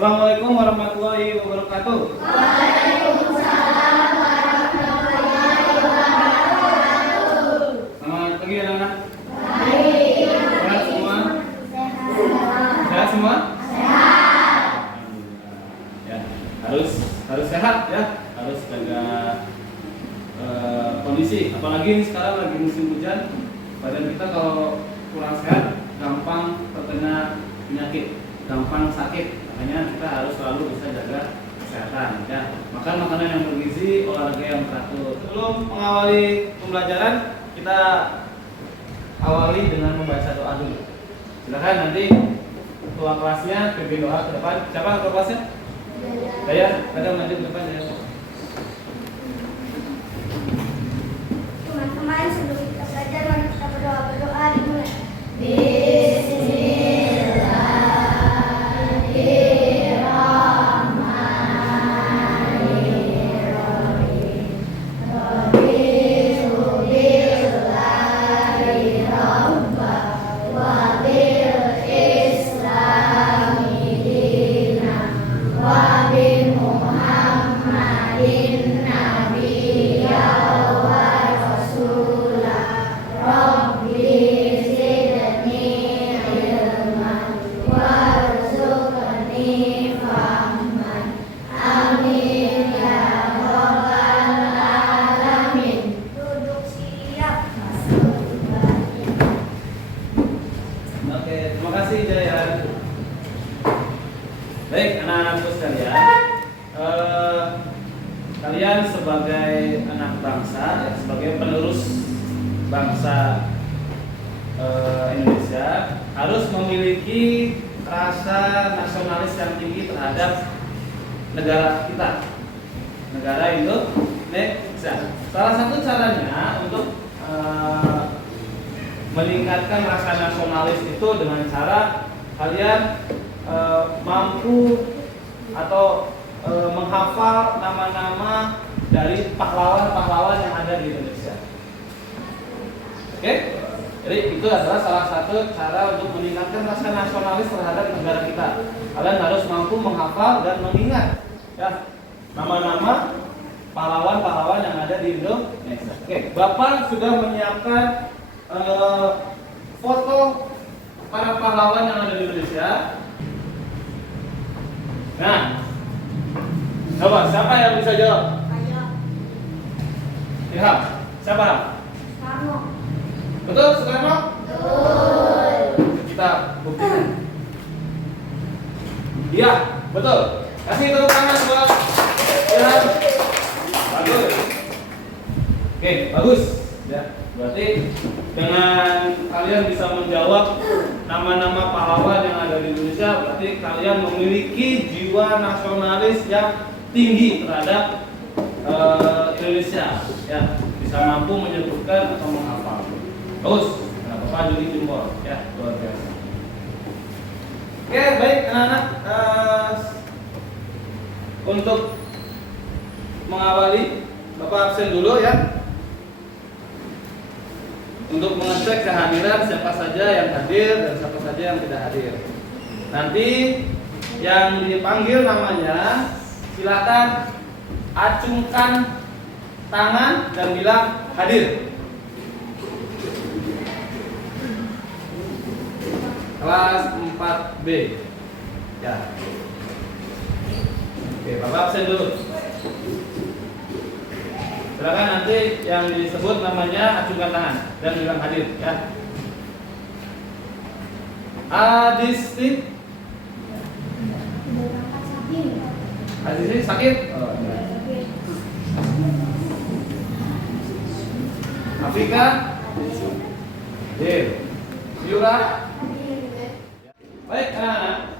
Assalamualaikum warahmatullahi wabarakatuh. Waalaikumsalam warahmatullahi wabarakatuh. Selamat pagi anak-anak. Baik. Sehat semua? Sehat. Sehat semua? Sehat. Ya, harus sehat ya, harus jaga kondisi. Apalagi sekarang lagi musim hujan, badan kita kalau kurang sehat gampang terkena penyakit, gampang sakit. Makanya kita harus selalu bisa jaga kesehatan ya. Makan makanan yang bergizi, olahraga yang teratur. Sebelum mengawali pembelajaran, kita awali dengan membaca doa dulu. Silakan nanti ketua kelasnya pimpin doa ke depan. Siapa ketua kelasnya? Saya, kadang maju ke depan ya. Teman-teman, sebelum kita belajar, mari kita berdoa dimulai. Duduk siap. Oke, terima kasih Jayan. Baik, anak-anakku sekalian, kalian sebagai anak bangsa, ya, sebagai penerus bangsa Indonesia harus memiliki rasa nasionalis yang tinggi terhadap negara kita, negara Indonesia. Salah satu caranya untuk meningkatkan rasa nasionalis itu dengan cara kalian mampu atau menghafal nama-nama dari pahlawan-pahlawan yang ada di Indonesia. Oke? Jadi itu adalah salah satu cara untuk meningkatkan rasa nasionalis terhadap negara kita. Kalian harus mampu menghafal dan mengingat ya nama-nama pahlawan-pahlawan yang ada di Indonesia. Oke, Bapak sudah menyiapkan foto para pahlawan yang ada di Indonesia. Nah, coba siapa yang bisa jawab? Ayo. Ilham, siapa? Kamu. Betul, Soekarno? Betul. Kita buktikan. Iya, betul. Kasih tepuk tangan buat Ilham. Bagus. Oke, bagus. Ya, berarti dengan kalian bisa menjawab nama-nama pahlawan yang ada di Indonesia, berarti kalian memiliki jiwa nasionalis yang tinggi terhadap Indonesia. Ya, bisa mampu menyebutkan atau menghafal. Bagus. Nah, Bapak Juli Jumbo, ya, luar biasa. Oke, baik anak-anak, untuk mengawali Bapak absen dulu ya, untuk mengecek kehadiran siapa saja yang hadir dan siapa saja yang tidak hadir. Nanti yang dipanggil namanya silakan acungkan tangan dan bilang hadir. Kelas 4B. Ya. Oke, Bapak absen dulu. Silakan nanti yang disebut namanya acungkan tangan dan bilang hadir ya. Adisti. Adisti sakit? Oh, enggak. Afrika. Hadir. Yura. Baik anak-anak,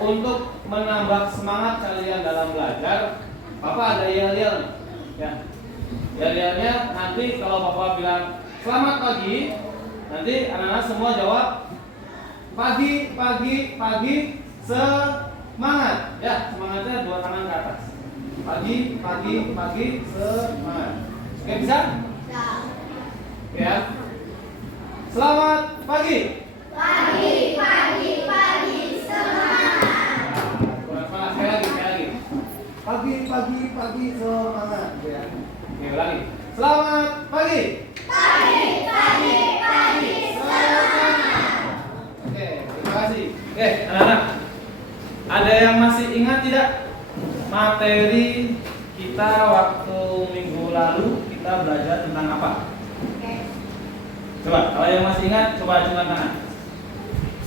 untuk menambah semangat kalian dalam belajar, Bapak ada yel-yel ya. Yel-yelnya nanti kalau Bapak bilang selamat pagi, nanti anak-anak semua jawab pagi, pagi, pagi, semangat ya. Semangatnya dua tangan ke atas. Pagi, pagi, pagi, semangat. Oke, bisa? Ya. Ya. Selamat pagi. Pagi, pagi, pagi, semangat. pagi semangat. Ya. Oke, ulangi. Selamat pagi. Pagi, semangat. Oke, terima kasih. Oke, anak-anak. Ada yang masih ingat tidak materi kita waktu minggu lalu kita belajar tentang apa? Coba, kalau yang masih ingat, coba acungkan tangan.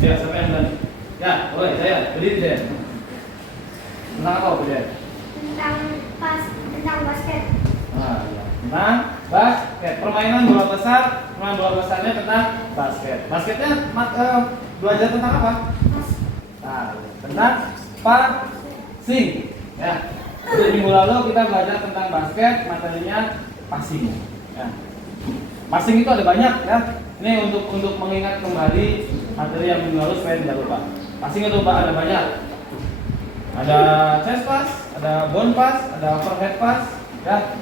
Siapa yang berani? Ya, boleh, saya. Berdiri saya. Tentang apa, Budi? Tentang basket. Nah, ya. Tentang basket. Permainan bola besar. Permainan bola besarnya tentang basket. Basketnya belajar tentang apa? Nah, tentang passing. Ya. Jadi minggu lalu kita belajar tentang basket, materinya passing. Ya. Passing itu ada banyak ya. Ini untuk mengingat kembali materi yang minggu lalu supaya tidak lupa. Passing itu ada banyak. Ada chest pass, ada bound pass, ada overhead pass. Ya.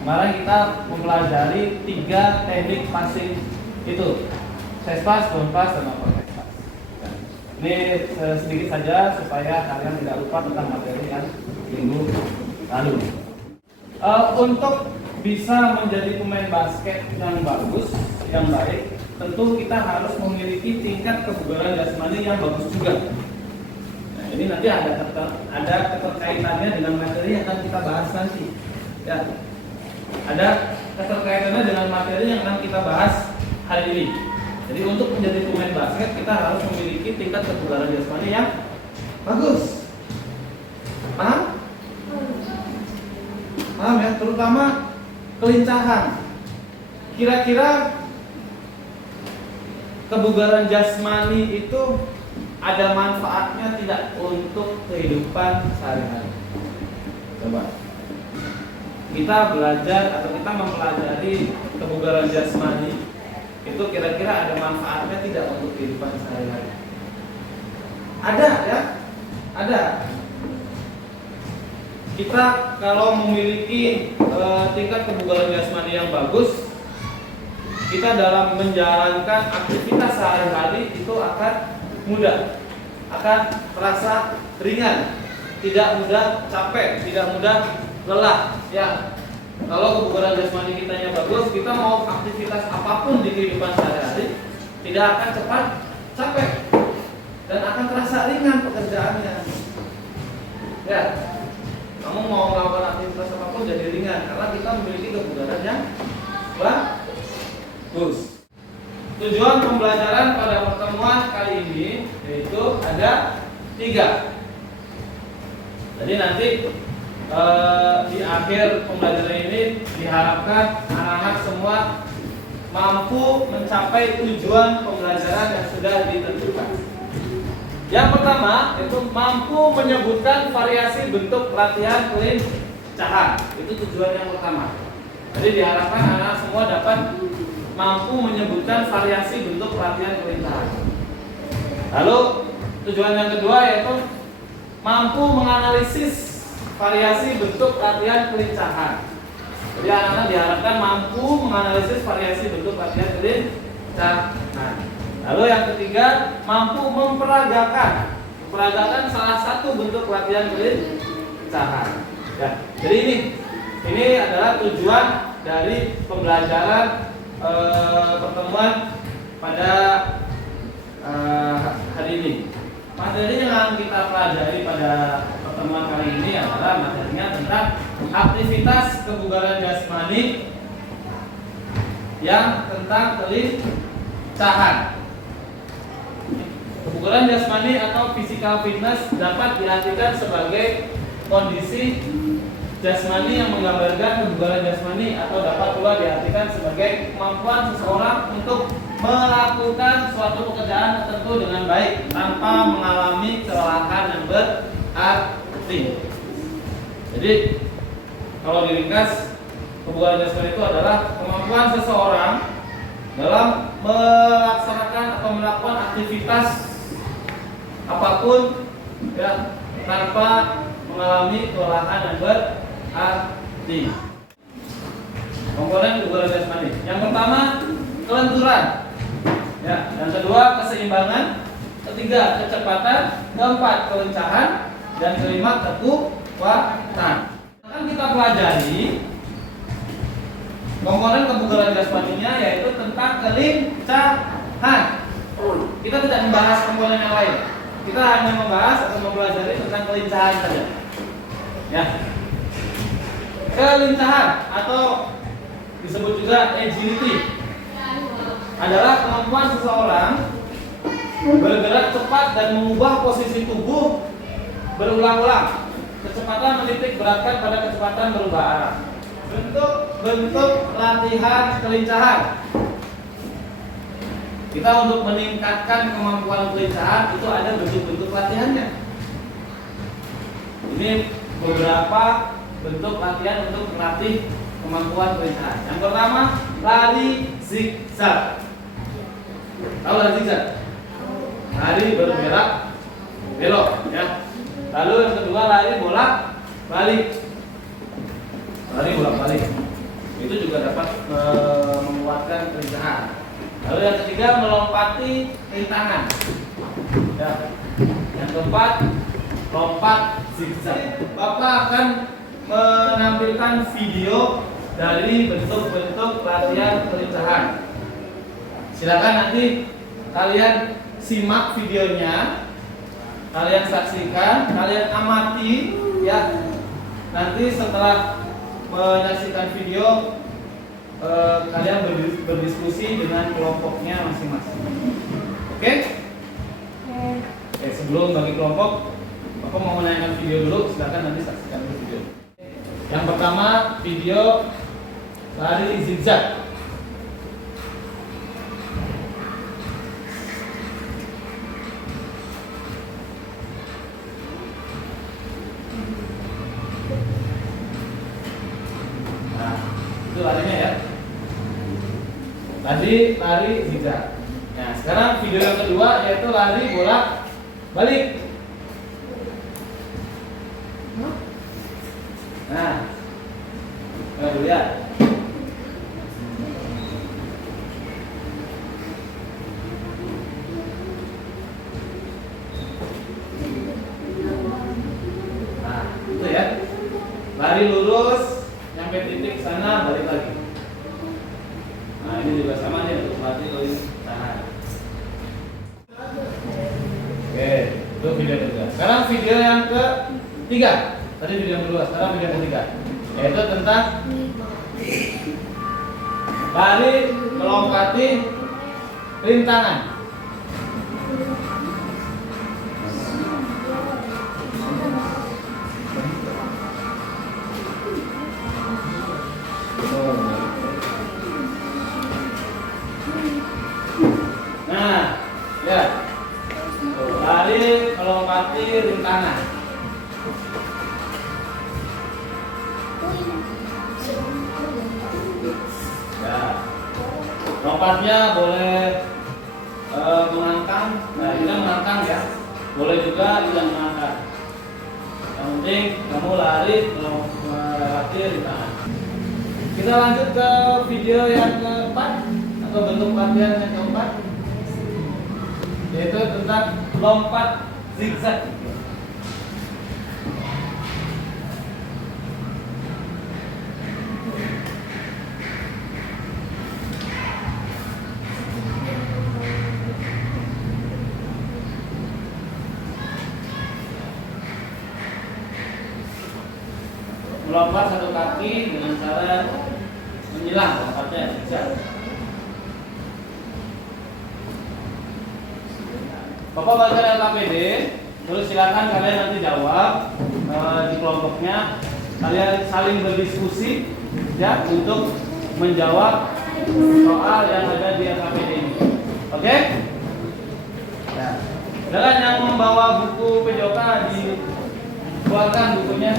Kemarin kita mempelajari 3 teknik passing itu. Chest pass, bound pass, dan overhead pass. Ya. Ini sedikit saja supaya kalian tidak lupa tentang materi yang minggu lalu. Untuk bisa menjadi pemain basket yang bagus, yang baik, tentu kita harus memiliki tingkat kebugaran jasmani yang bagus juga. Nah, ini nanti ada keterkaitannya dengan materi yang akan kita bahas nanti. Ya, ada keterkaitannya dengan materi yang akan kita bahas hari ini. Jadi untuk menjadi pemain basket kita harus memiliki tingkat kebugaran jasmani yang bagus. Paham? Paham ya? Terutama kelincahan. Kira-kira kebugaran jasmani itu ada manfaatnya tidak untuk kehidupan sehari-hari? Coba. Kita belajar atau kita mempelajari kebugaran jasmani itu kira-kira ada manfaatnya tidak untuk kehidupan sehari-hari? Ada ya? Ada. Kita kalau memiliki tingkat kebugaran jasmani yang bagus, kita dalam menjalankan aktivitas sehari-hari itu akan mudah, akan terasa ringan, tidak mudah capek, tidak mudah lelah. Ya, kalau kebugaran jasmani kitanya bagus, kita mau aktivitas apapun di kehidupan sehari-hari tidak akan cepat capek dan akan terasa ringan pekerjaannya. Ya. Kamu mau melakukan aktivitas apapun jadi ringan karena kita memiliki kebugaran yang bagus. Tujuan pembelajaran pada pertemuan kali ini yaitu ada 3. Jadi nanti di akhir pembelajaran ini diharapkan anak-anak semua mampu mencapai tujuan pembelajaran yang sudah ditentukan. Yang pertama itu mampu menyebutkan variasi bentuk latihan kelincahan. Itu tujuan yang pertama. Jadi diharapkan anak semua dapat mampu menyebutkan variasi bentuk latihan kelincahan. Lalu tujuan yang kedua yaitu mampu menganalisis variasi bentuk latihan kelincahan. Jadi anak-anak diharapkan mampu menganalisis variasi bentuk latihan kelincahan. Lalu yang ketiga, mampu memperagakan salah satu bentuk latihan kelincahan. Ya, jadi ini adalah tujuan dari pembelajaran pertemuan pada hari ini. Materi yang akan kita pelajari pada pertemuan kali ini adalah materinya tentang aktivitas kebugaran jasmani yang tentang kelincahan. Kebugaran jasmani atau physical fitness dapat diartikan sebagai kondisi jasmani yang menggambarkan kebugaran jasmani atau dapat pula diartikan sebagai kemampuan seseorang untuk melakukan suatu pekerjaan tertentu dengan baik tanpa mengalami kelelahan yang berarti. Jadi kalau diringkas, kebugaran jasmani itu adalah kemampuan seseorang dalam melaksanakan atau melakukan aktivitas apapun ya tanpa mengalami kelelahan yang berarti. Komponen kebugaran jasmani. Yang pertama, kelenturan. Ya, yang kedua, keseimbangan. Ketiga, kecepatan. Keempat, kelincahan. Dan kelima, kekuatan. Akan kita pelajari komponen kebugaran jasmaninya, yaitu tentang kelincahan. Kita tidak membahas komponen yang lain. Kita hanya membahas atau mempelajari tentang kelincahan saja. Ya. Kelincahan atau disebut juga agility adalah kemampuan seseorang bergerak cepat dan mengubah posisi tubuh berulang-ulang. Kecepatan menitik beratkan pada kecepatan berubah arah. Bentuk latihan kelincahan. Kita untuk meningkatkan kemampuan kelincahan itu ada bentuk-bentuk latihannya. Ini beberapa bentuk latihan untuk melatih kemampuan kelincahan. Yang pertama, lari zigzag. Tahu lari zigzag? Lari bergerak belok, ya. Lalu yang kedua, lari bolak balik. Lari bolak balik. Itu juga dapat menguatkan kelincahan. Lalu yang ketiga, melompati rintangan. Ya. Yang keempat, lompat zigzag. Bapak akan menampilkan video dari bentuk-bentuk latihan kelincahan. Silakan nanti kalian simak videonya, kalian saksikan, kalian amati, ya. Nanti setelah menyaksikan video, kalian berdiskusi dengan kelompoknya masing-masing. Oke? Sebelum bagi kelompok, Bapak mau menanyakan video dulu, silakan nanti saksikan dulu video. Yang pertama, video lari zigzag. Nah, itu larinya ya. Tadi lari zigzag. Nah, sekarang video yang kedua yaitu lari bolak balik. Nah, dulu ya. Nah, itu ya. Lari lurus, nyampe titik sana, balik lagi. Nah, ini juga sama nih untuk melatih kelincahan. Oke, itu video kedua. Sekarang video yang ketiga. Tadi video yang kedua, sekarang video yang ketiga, yaitu tentang lari melompati rintangan. Nah, ya, tuh, lari melompati rintangan. Ya, lompatnya boleh mengangkang. Nah, kita mengangkang ya. Boleh juga tidak mengangkang. Yang penting kamu lari melewati rintangan. Kita lanjut ke video yang keempat atau bentuk latihan yang keempat, yaitu tentang lompat zigzag. Melompat satu kaki dengan cara menyilang, lompatnya zigzag. Bapak baca LKPD, terus silakan kalian nanti jawab di kelompoknya. Kalian saling berdiskusi ya untuk menjawab soal yang ada di LKPD ini. Oke? Ya. Silakan yang membawa buku PJOK dikeluarkan bukunya.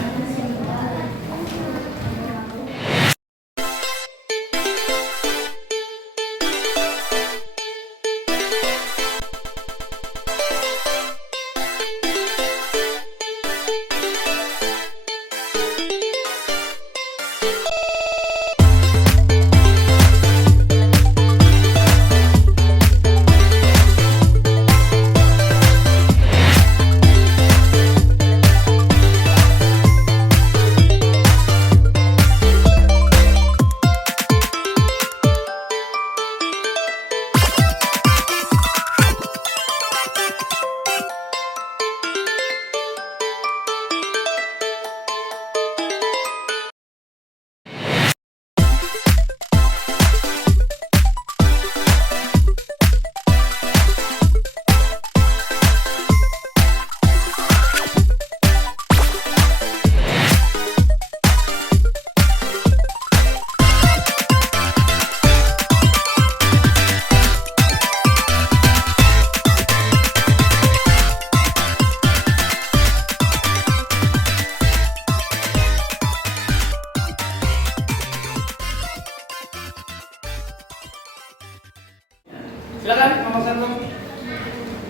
Silakan nomor 1.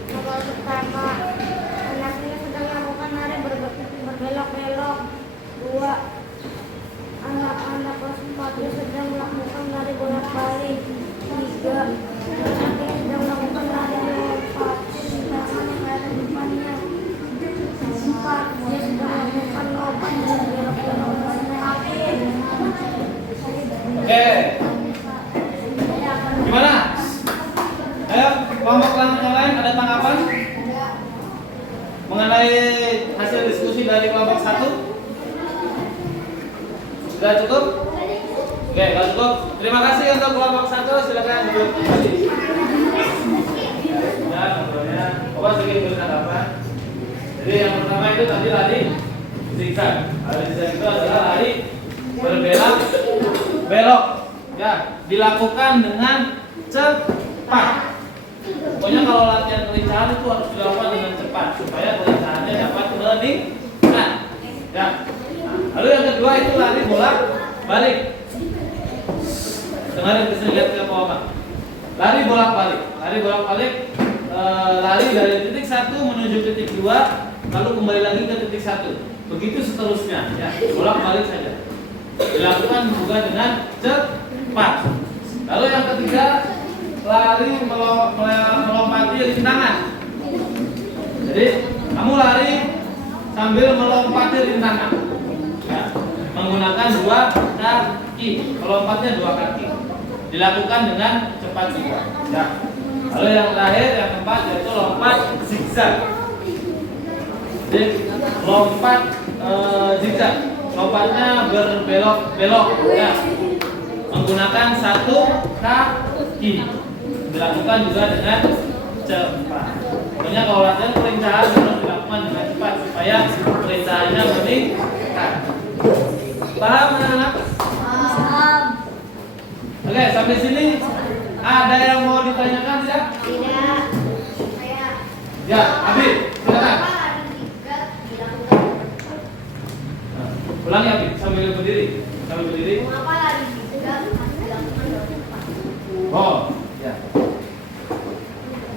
Nomor pertama, anak ini sedang melakukan lari berbelok-belok. 2. Anak-anak kelas 4 sedang melakukan lari bolak-balik. 3. Anak ini sedang melakukan lari melompat. Tangan yang ada di depannya. 4. Dia sedang melakukan lompat dan belok-belok. Oke. Gimana? Ayo, kelompok yang lain ada tanggapan mengenai hasil diskusi dari kelompok 1? Sudah cukup? Oke, kalau cukup, terima kasih untuk kelompok 1. Silakan duduk kembali. Ya, contohnya, coba sedikit bertanggapan. Jadi yang pertama itu tadi lari zigzag. Lari zigzag itu adalah lari berbelok belok. Ya, dilakukan dengan cepat. Pokoknya kalau latihan kelincahan itu harus dilakukan dengan cepat supaya kelincahannya dapat meningkat. Ya. Lalu yang kedua itu lari bolak balik. Dengarin kesini lihat ke bawah. Lari bolak balik. Lari bolak balik. Lari dari titik 1 menuju titik 2, lalu kembali lagi ke titik 1. Begitu seterusnya. Ya, bolak balik saja. Dilakukan juga dengan cepat. Lalu yang ketiga, lari melompati rintangan. Jadi kamu lari sambil melompati rintangan. Ya, menggunakan 2 kaki. Melompatnya 2 kaki. Dilakukan dengan cepat juga. Ya. Lalu yang terakhir, yang keempat yaitu lompat zigzag. Jadi lompat zigzag. Lompatnya berbelok-belok. Ya. Menggunakan 1 kaki. Dilakukan juga dengan cepat. Pokoknya kalau latihan kelincahan harus dilakukan dengan cepat supaya kelincahannya meningkat. Paham anak-anak? Paham. Oke, sampai sini ada yang mau ditanyakan tidak? Tidak. Saya. Ya, Abi, silakan. Ulangi Abi, sambil berdiri. Sambil berdiri. Mengapa lari zigzag harus dilakukan dengan cepat? Oh, ya.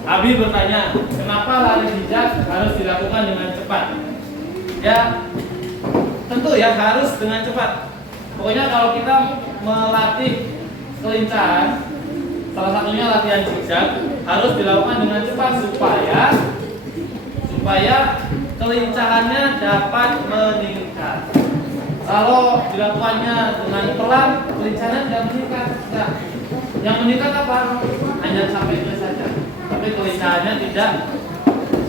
Abi bertanya, kenapa lari zigzag harus dilakukan dengan cepat? Ya, tentu ya harus dengan cepat. Pokoknya kalau kita melatih kelincahan, salah satunya latihan zigzag harus dilakukan dengan cepat supaya kelincahannya dapat meningkat. Kalau dilakukannya dengan pelan, kelincahannya tidak meningkat. Ya. Yang meningkat apa? Hanya sampainya saja. Tapi kelincahannya tidak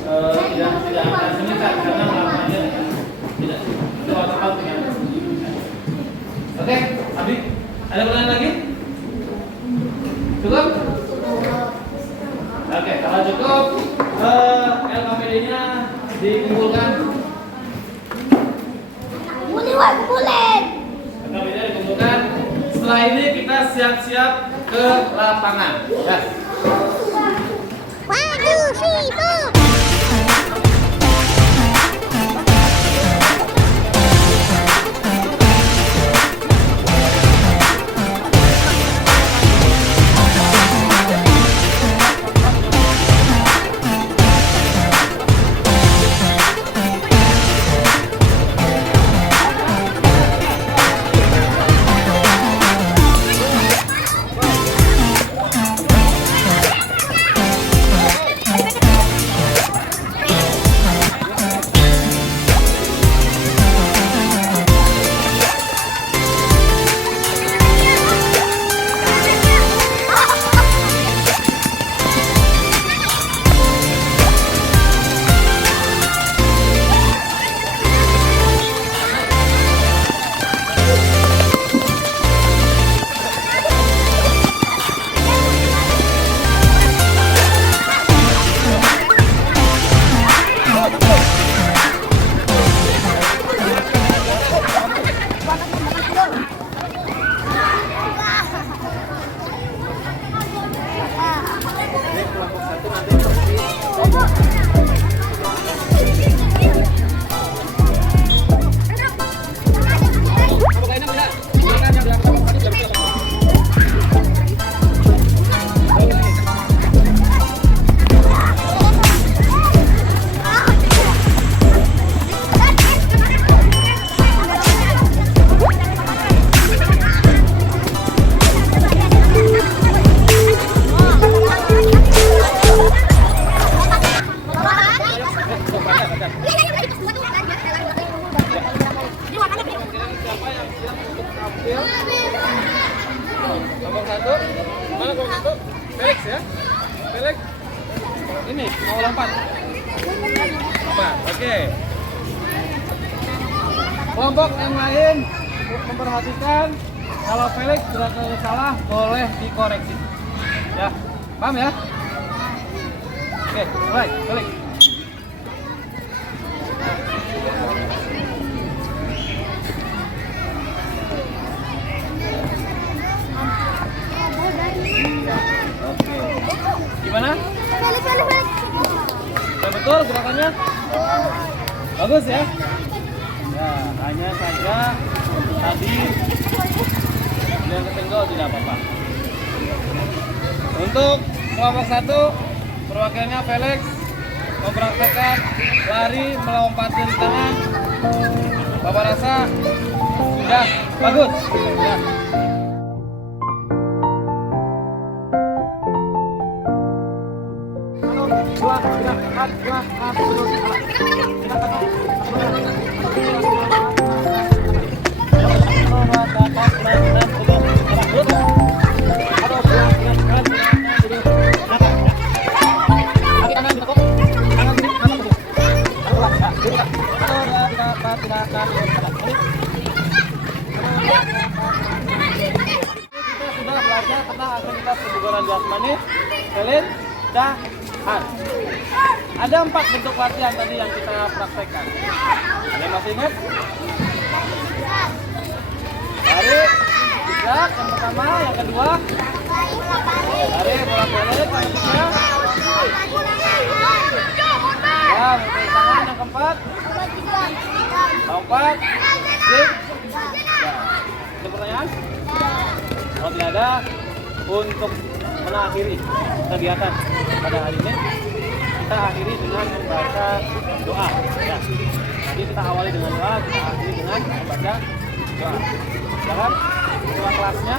akan meningkat karena melakukannya tidak cepat dengan. Oke, Abi, ada pertanyaan lagi? Cukup? Oke, kalau cukup, LKPD-nya dikumpulkan. LKPD dikumpulkan. Setelah ini kita siap-siap ke lapangan. Ya. 1, 2, 3, 4. ini mau lompat. Lompat. Oke. Kelompok yang lain memperhatikan kalau Felix sudah salah boleh dikoreksi. Ya, paham ya? Oke, baik, Felix. Oke. Gimana? Sudah betul gerakannya? Bagus ya? Ya, hanya saja tadi yang kesenggol tidak apa-apa. Untuk kelompok 1, perwakilannya Felix mempraktekkan lari melompati tangan. Bapak rasa sudah bagus. Ya. Sudah belajar tentang aktivitas kebugaran jasmani, Felix, dan ada 4 bentuk latihan tadi yang kita praktekkan. Ada masih ingat? Lari, zigzag yang pertama, yang kedua lari bola pelek, yang ketiga ya, menggunakan tangan, yang keempat lompat, zig. Ya. Ada pertanyaan? Kalau tidak ada, untuk mengakhiri kegiatan pada hari ini kita akhiri dengan membaca doa. Ya. Jadi kita awali dengan doa, kita akhiri dengan membaca doa. Silakan ketua kelasnya.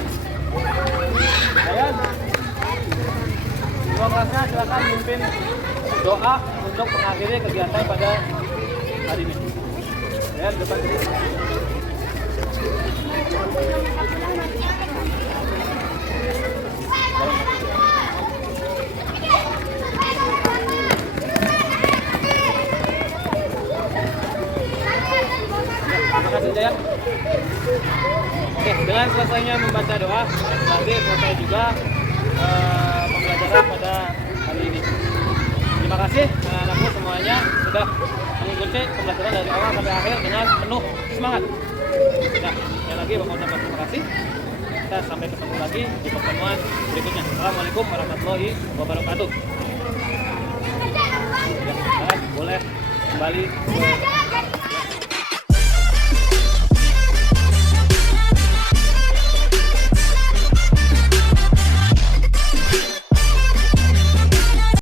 Saya ketua kelasnya silakan memimpin doa untuk mengakhiri kegiatan pada hari ini. Ya, depan sini. Terima kasih Jaya. Oke, dengan selesainya membaca doa, berarti selesai juga pembelajaran pada hari ini. Terima kasih anak-anakku semuanya sudah mengikuti pembelajaran dari awal sampai akhir dengan penuh semangat. Nah, sekali lagi Bapak ucapkan terima kasih. Kita sampai ketemu lagi di pertemuan berikutnya. Assalamualaikum warahmatullahi wabarakatuh. Ya, boleh kembali ke